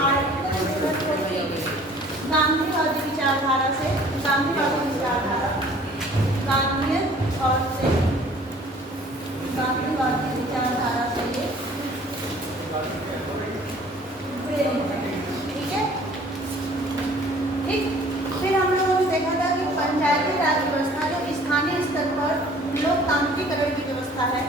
Article 14 गांधीवादी विचारधारा से, गांधीवादी विचारधारा, गांधीयन और से, गांधीवादी विचारधारा से ये ठीक है। ठीक, फिर हम लोगों ने देखा था कि पंचायती राज व्यवस्था जो स्थानीय स्तर पर लोकतांत्रिकरण की व्यवस्था है,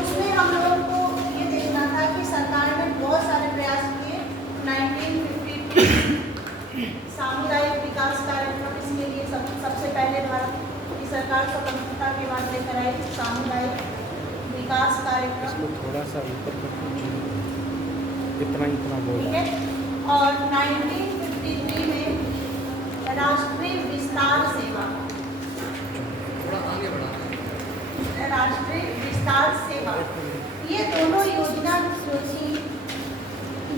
उसमें हम लोगों को ये देखना था कि सरकार ने बहुत सारे प्रयास किए। 1950 सामुदायिक विकास कार्यक्रम, इसके लिए सबसे पहले भारत की सरकार स्वतंत्रता के बाद लेकर आई सामुदायिक विकास कार्यक्रम, थोड़ा सा ऊपर इतना बोल ठीक है। और 1953 में राष्ट्रीय विस्तार सेवा, राष्ट्रीय विस्तार सेवा, ये दोनों योजना जो थी,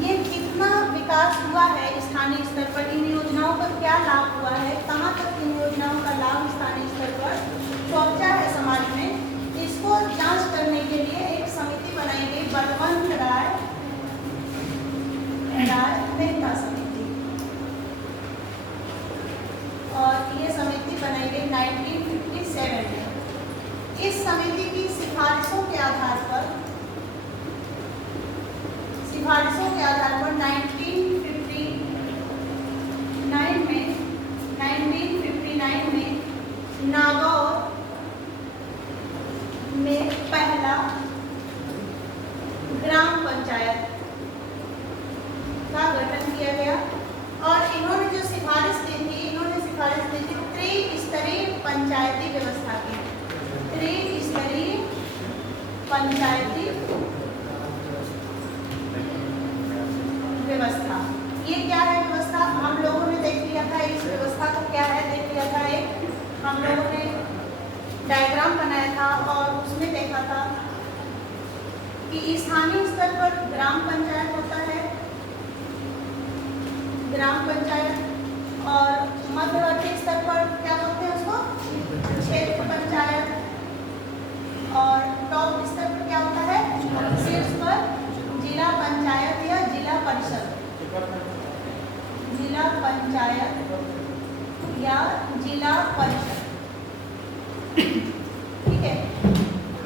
ये कितना विकास हुआ है स्थानीय स्तर पर, इन योजनाओं का क्या लाभ हुआ है, कहाँ तक इन योजनाओं का लाभ स्थानीय स्तर पर पहुंचा है समाज में, इसको जांच करने के लिए एक समिति बनाई गई, बलवंत राय मेहता समिति, और ये समिति बनाई गई 1957 में। इस समिति की सिफारिशों के आधार पर 1959 में नागौर में पहला ग्राम पंचायत का गठन किया गया। और इन्होंने जो सिफारिश दी थी, त्रिस्तरीय पंचायती व्यवस्था की, त्रिस्तरीय पंचायती व्यवस्था। ये क्या है व्यवस्था, हम लोगों ने देख लिया था, इस व्यवस्था को क्या है देख लिया था। एक हम लोगों ने डायग्राम बनाया था और उसमें देखा था कि स्थानीय स्तर पर ग्राम पंचायत होता है, ग्राम पंचायत, और मध्यवर्ती स्तर पर क्या बोलते हैं उसको, क्षेत्र पंचायत, और टॉप स्तर पर क्या होता है, शीर्ष पर जिला पंचायत या जिला परिषद, जिला पंचायत या जिला परिषद, ठीक है।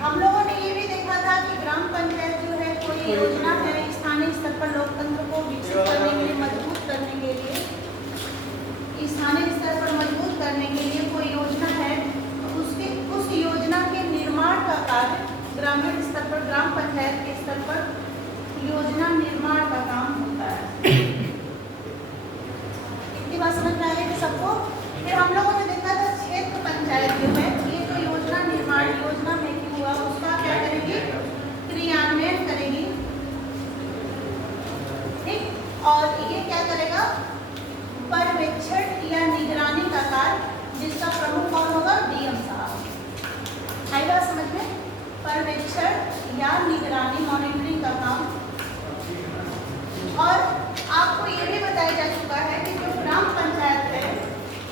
हम लोगों ने ये भी देखा था कि ग्राम पंचायत जो है कोई योजना है स्थानीय स्तर पर लोकतंत्र को विकसित करने के लिए, मजबूत करने के लिए, स्थानीय स्तर पर मजबूत करने के लिए कोई योजना है, उस योजना के निर्माण का कार्य ग्रामीण स्तर पर, ग्राम पंचायत के स्तर पर योजना निर्माण का काम होता है। इतनी बात समझ में आ गई सबको। फिर हम लोगों ने देखा था क्षेत्र पंचायत जो है, ये जो योजना निर्माण, योजना मेकिंग हुआ, उसका क्या करेगी, क्रियान्वयन करेगी, ठीक। और ये क्या करेगा, पर्यवेक्षण या निगरानी का कार्य, जिसका प्रमुख कौन होगा, डीएम साहब। आई बात समझ में, पर्यवेक्षण या निगरानी, मॉनिटरिंग का काम। और आपको ये भी बताया जा चुका है कि जो ग्राम पंचायत है,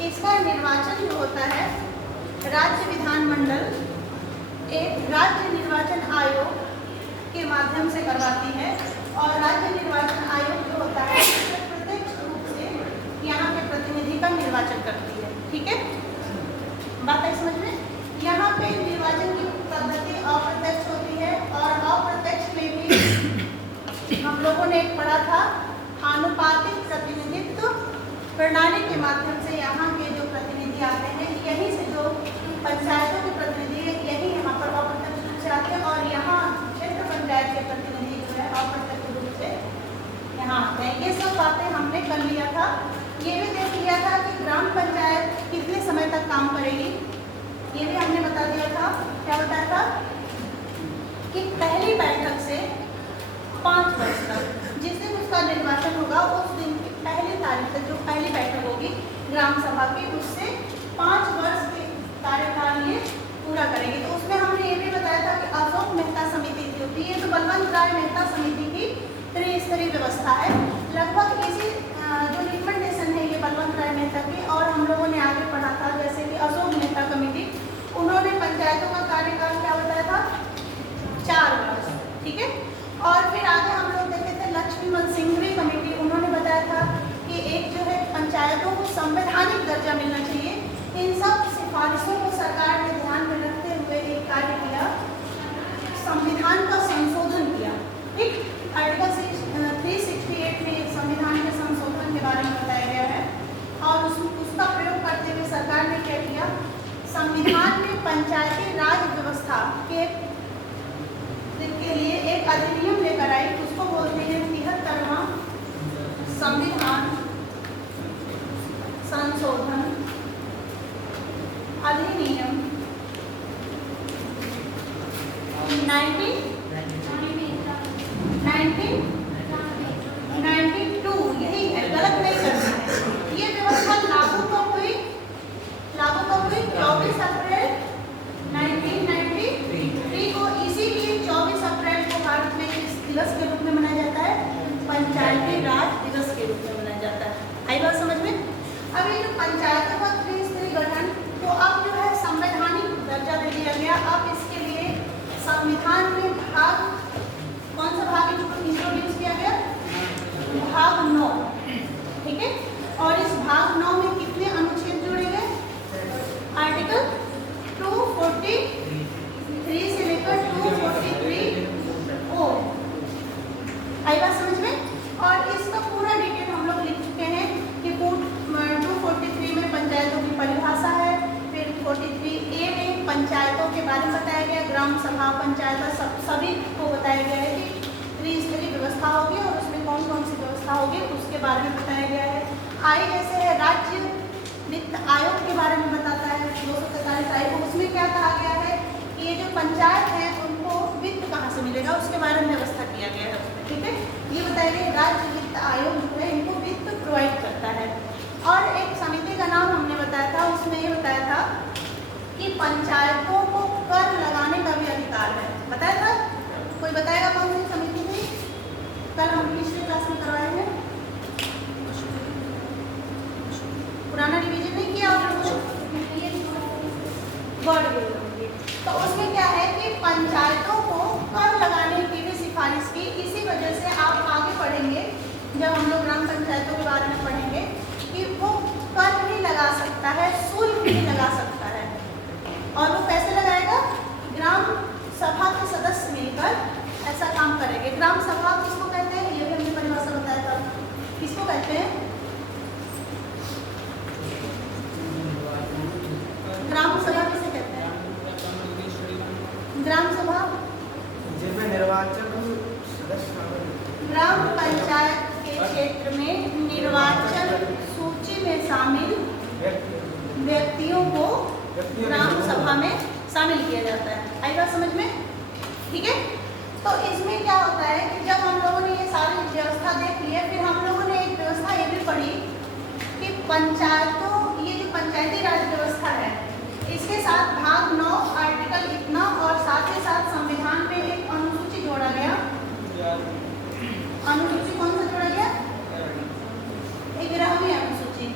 इसका निर्वाचन जो होता है राज्य विधानमंडल एक राज्य निर्वाचन आयोग के माध्यम से करवाती है। और राज्य निर्वाचन आयोग जो होता है प्रत्यक्ष रूप से यहाँ के प्रतिनिधि का निर्वाचन करती है, ठीक है। बात है समझ में। यहाँ पे निर्वाचन की पद्धति अप्रत्यक्ष होती है, और अप्रत्यक्ष में भी हम लोगों ने एक पढ़ा था, आनुपातिक प्रतिनिधित्व प्रणाली के माध्यम से यहाँ के जो प्रतिनिधि आते हैं, यहीं से जो पंचायतों के प्रतिनिधि है, यही यहाँ पर अप्रत्यक्ष रूप से आते हैं, और यहाँ क्षेत्र पंचायत के प्रतिनिधि जो है अप्रत्यक्ष रूप से यहाँ आते हैं। ये सब बातें हमने कर लिया था। ये भी देख लिया था कि ग्राम पंचायत कितने समय तक काम करेगी, ये भी हमने बता दिया था। क्या बताया था कि पहली बैठक से 5 वर्ष तक, जिस दिन उसका निर्वाचन होगा उस दिन की पहली तारीख तक जो पहली बैठक होगी ग्राम एक अधिनियम लेकर आई, उसको बोलते हैं 73वां संविधान संशोधन अधिनियम 1992, यही है, गलत नहीं करना है। ये व्यवस्था लागू कब हुई? 24 अप्रैल 1993 को। इसीलिए 24 अप्रैल को भारत में किस दिवस के रूप में मनाया जाता है? पंचायती राज दिवस के रूप में मनाया जाता है। आई बात समझ में? अब ये जो पंचायतों का त्रिस्तरीय गठन, तो अब जो है संवैधानिक दर्जा दे दिया गया। अब इसके लिए संविधान में भाग, कौन सा भाग इंट्रोड्यूस किया गया? भाग 9, ठीक है। और इस भाग 9 में कितने अनुच्छेद जोड़े गए? आर्टिकल 243 से लेकर 243O। आई बात समझ में? और इसका पूरा डिटेल हम लोग लिख चुके हैं कि 243 में पंचायतों की परिभाषा है, फिर 43A में पंचायतों के बारे में बताया गया, ग्राम सभा पंचायत सभी को बताया गया है कि त्रिस्तरीय व्यवस्था होगी और उसमें कौन कौन सी व्यवस्था होगी उसके बारे में बताया गया है। आई जैसे है राज्य वित्त आयोग के बारे में बताता है 243 आई को। उसमें क्या कहा गया है कि ये जो पंचायत है उनको वित्त कहाँ से मिलेगा उसके बारे में व्यवस्था किया गया है उसमें, ठीक है। ये बताया गया राज्य वित्त आयोग जो है इनको वित्त प्रोवाइड करता है। और एक समिति का नाम हमने बताया था, उसमें ये बताया था कि पंचायतों को कर लगाने का भी अधिकार है। बताया था? कोई बताएगा कौन सी समिति थी? कल हम पिछले क्लास में करवाए हैं। पुराना रिवीजन नहीं किया आप लोगों ने? तो उसमें क्या है कि पंचायतों को कर लगाने की भी सिफारिश की। इसी वजह से आप आगे पढ़ेंगे जब हम लोग ग्राम पंचायतों के बारे में पढ़ेंगे कि वो कर भी लगा सकता है, शुल्क भी लगा सकता है। और वो कैसे लगाएगा? ग्राम सभा के सदस्य मिलकर ऐसा काम करेंगे। ग्राम सभा किसको कहते हैं? ये भी हमने परिभाषा बताया था। किसको कहते हैं? ग्राम सभा किसे कहते हैं? ग्राम सभा जिसमें निर्वाचन सदस्य ग्राम पंचायत के क्षेत्र में निर्वाचन सूची में शामिल व्यक्तियों को ग्राम सभा में शामिल किया जाता है। आई बात समझ में? ठीक है। तो इसमें क्या होता है कि जब हम लोगों ने ये सारी व्यवस्था देख ली है, फिर हम लोगों ने एक व्यवस्था ये भी पढ़ी कि पंचायतों, ये जो पंचायती राज व्यवस्था है इसके साथ भाग 9 आर्टिकल इतना और साथ ही साथ संविधान में एक अनुसूची जोड़ा गया। अनुसूची कौन सा जोड़ा गया? 11वीं अनुसूची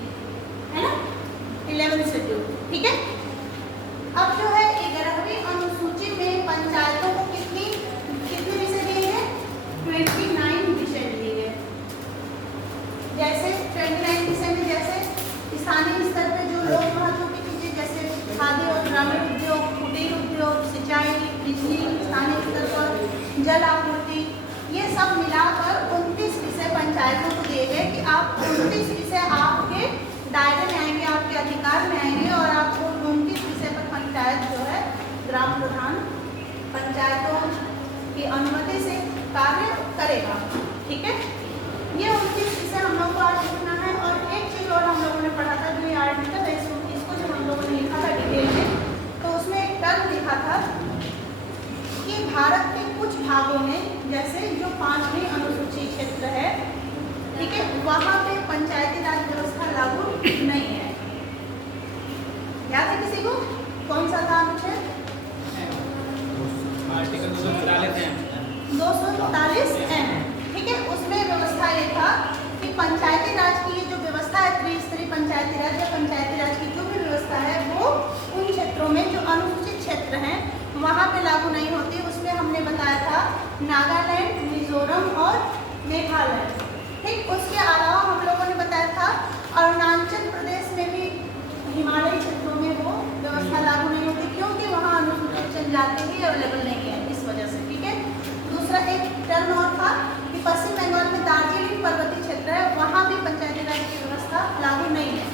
है ना, 11th शेड्यूल, ठीक है। अब जो है 11वीं अनुसूची में पंचायतों को कितने विषय दिए गए? 29 विषय दिए गए। जैसे 29 विषय में जैसे स्थानीय स्तर पे जो लोग महत्व की चीजें जैसे खाद्य और ग्रामीण उद्योग, कुटीर उद्योग, सिंचाई, बिजली, स्थानीय स्तर पर जल आपूर्ति, ये सब मिलाकर 29 विषय पंचायतों को दिए गए कि आप 29 विषय आपके दायरे में आएंगे, आपके अधिकार में आएंगे और आपको 29 विषय पर पंचायत जो है ग्राम प्रधान पंचायतों की अनुमति से कार्य करेगा, ठीक है। ये 29 विषय हम लोग को आज लिखना है। और एक चीज और हम लोगों ने पढ़ा था, जो ये आर्टिकल है इसको जब हम लोगों ने लिखा था डिटेल में, तो उसमें एक टर्म लिखा था कि भारत के कुछ भागों में जैसे जो 5वीं अनुसूची क्षेत्र है, ठीक है, वहाँ पे पंचायती राज व्यवस्था लागू नहीं है। याद है किसी को? कौन सा था अनुच्छेद? आर्टिकल 243M, ठीक है। उसमें व्यवस्था ये था कि पंचायती राज की ये जो व्यवस्था है, त्रिस्तरीय पंचायती राज या पंचायती राज की जो भी व्यवस्था है वो उन क्षेत्रों में जो अनुसूचित क्षेत्र हैं वहाँ पे लागू नहीं होती। उसमें हमने बताया था नागालैंड, मिजोरम और मेघालय, ठीक। उसके अलावा हम लोगों ने बताया था अरुणाचल प्रदेश में भी हिमालयी क्षेत्रों में वो व्यवस्था लागू नहीं होती क्योंकि वहाँ अनुसूचित जनजाति ही अवेलेबल नहीं है, इस वजह से, ठीक है। दूसरा एक टर्म और था कि पश्चिम बंगाल में दार्जिलिंग पर्वतीय क्षेत्र है, वहाँ भी पंचायती राज की व्यवस्था लागू नहीं है।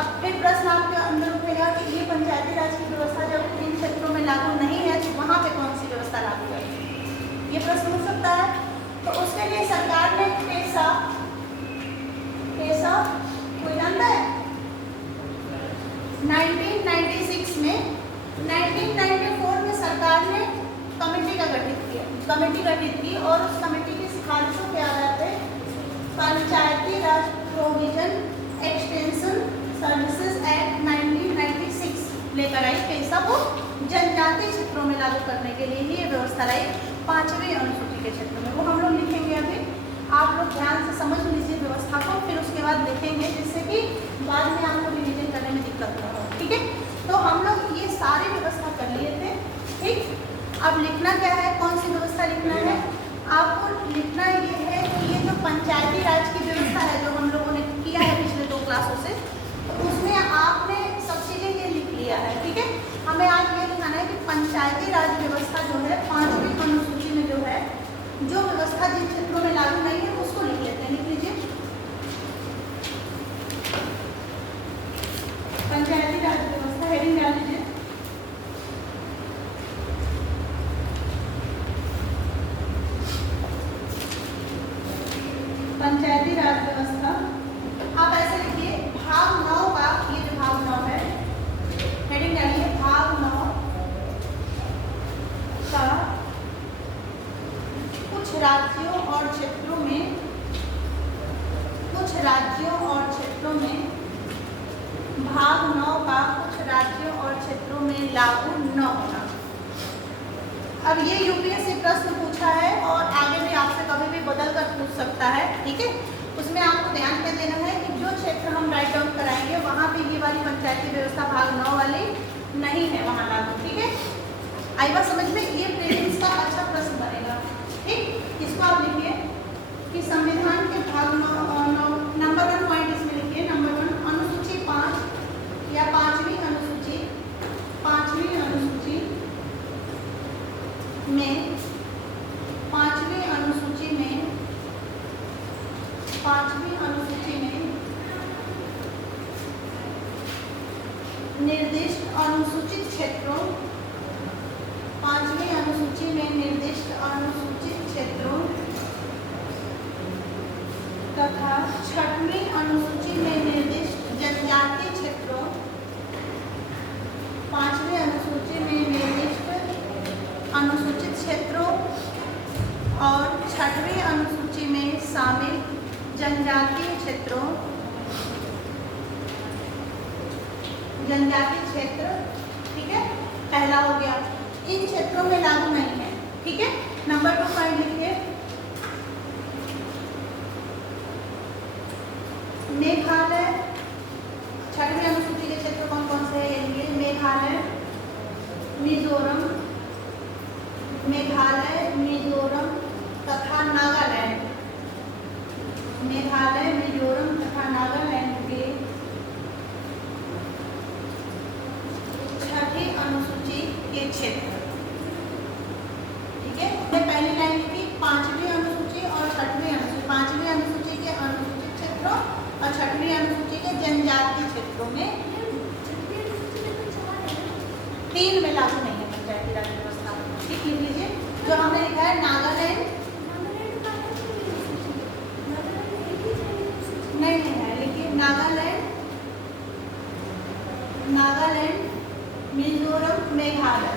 अब फिर प्रश्न आपके अंदर उठेगा कि ये पंचायती राज की व्यवस्था जब इन क्षेत्रों में लागू नहीं है तो वहाँ पे कौन सी व्यवस्था लागू है? ये प्रश्न उठ सकता तो उसके लिए सरकार ने पेशा कोई जानता है 1996 में 1994 में सरकार ने कमेटी गठित की और उस कमेटी की सिफारिशों के आधार पर पंचायती राज प्रोविजन एक्सटेंशन सर्विसेज एक्ट 1996 लेकर आई। पैसा को जनजातीय क्षेत्रों में लागू करने के लिए ही ये व्यवस्था लाई 5वीं अनुसूची के क्षेत्र में। वो हम लोग लिखेंगे अभी, आप लोग ध्यान से समझ लीजिए व्यवस्था को, फिर उसके बाद लिखेंगे जिससे कि बाद में आपको रिवीजन करने में दिक्कत ना हो। ठीक है, तो हम लोग ये सारी व्यवस्था कर लिए थे। ठीक, अब लिखना क्या है, कौन सी व्यवस्था लिखना है, आपको लिखना ये है कि ये जो पंचायती राज की व्यवस्था है जो हम लोगों ने किया है पिछले 2 क्लासों से, तो उसमें आपने सब चीज़ें ये लिख लिया है। ठीक है, हमें आज ये लिखाना है कि पंचायती राज व्यवस्था जो है 5वीं अनुसूची में जो है, जो व्यवस्था जिन क्षेत्रों में लागू नहीं है उसको लिख लेते हैं। लिख लीजिए पंचायती राज व्यवस्था, हेडिंग डाल लीजिए। पंचायती राज व्यवस्था, आप ऐसे लिखिए भाग 9 का, ये जो भाग 9 है, हेडिंग डालिए भाग 9 का कुछ राज्यों और क्षेत्रों में भाग 9 का कुछ राज्यों और क्षेत्रों में लागू न होना। अब ये यूपीएससी प्रश्न पूछा है और आगे भी आपसे कभी भी बदल कर पूछ सकता है। ठीक है, उसमें आपको ध्यान में देना है कि जो क्षेत्र हम राइट डाउन कराएंगे वहाँ पे ये वाली पंचायती व्यवस्था भाग 9 वाली नहीं है वहाँ लागू। ठीक है, आई बात समझ में, ये प्रीलिम्स का अच्छा प्रश्न बनेगा। ठीक, इसको आप लिखिए कि संविधान के भाग 9 नंबर 1 पॉइंट इसमें लिखिए, नंबर 1 अनुसूची 5 या 5वीं अनुसूची में 5वीं अनुसूची में निर्दिष्ट अनुसूचित क्षेत्रों 5वीं अनुसूची में निर्दिष्ट अनुसूचित क्षेत्रों तथा 6वीं अनुसूची में निर्दिष्ट जनजातीय क्षेत्रों, 5वीं अनुसूची में निर्दिष्ट अनुसूचित क्षेत्रों और 6वीं अनुसूची में शामिल जनजातीय क्षेत्रों, जनजातीय क्षेत्र। ठीक है, पहला हो गया, इन क्षेत्रों में लागू नहीं है। ठीक है, नंबर 2 पॉइंट लिखिए मेघालय, 6वीं अनुसूची के क्षेत्र कौन कौन से हैं, ये मेघालय, मिजोरम तथा नागालैंड, मेघालय, मिजोरम तथा नागालैंड के 6वीं अनुसूची के क्षेत्र। ठीक है, पहली लाइन लिखी 5वीं अनुसूची और 6वीं अनुसूची, 5वीं अनुसूची के अनुसूचित क्षेत्रों और 6वीं अनुसूची के जनजातीय क्षेत्रों में 3 में लागू नहीं है पंचायती राज व्यवस्था। ठीक, लिख लीजिए जो हमने लिखा है नागालैंड, नहीं है, लिखिए नागालैंड, मिजोरम, मेघालय।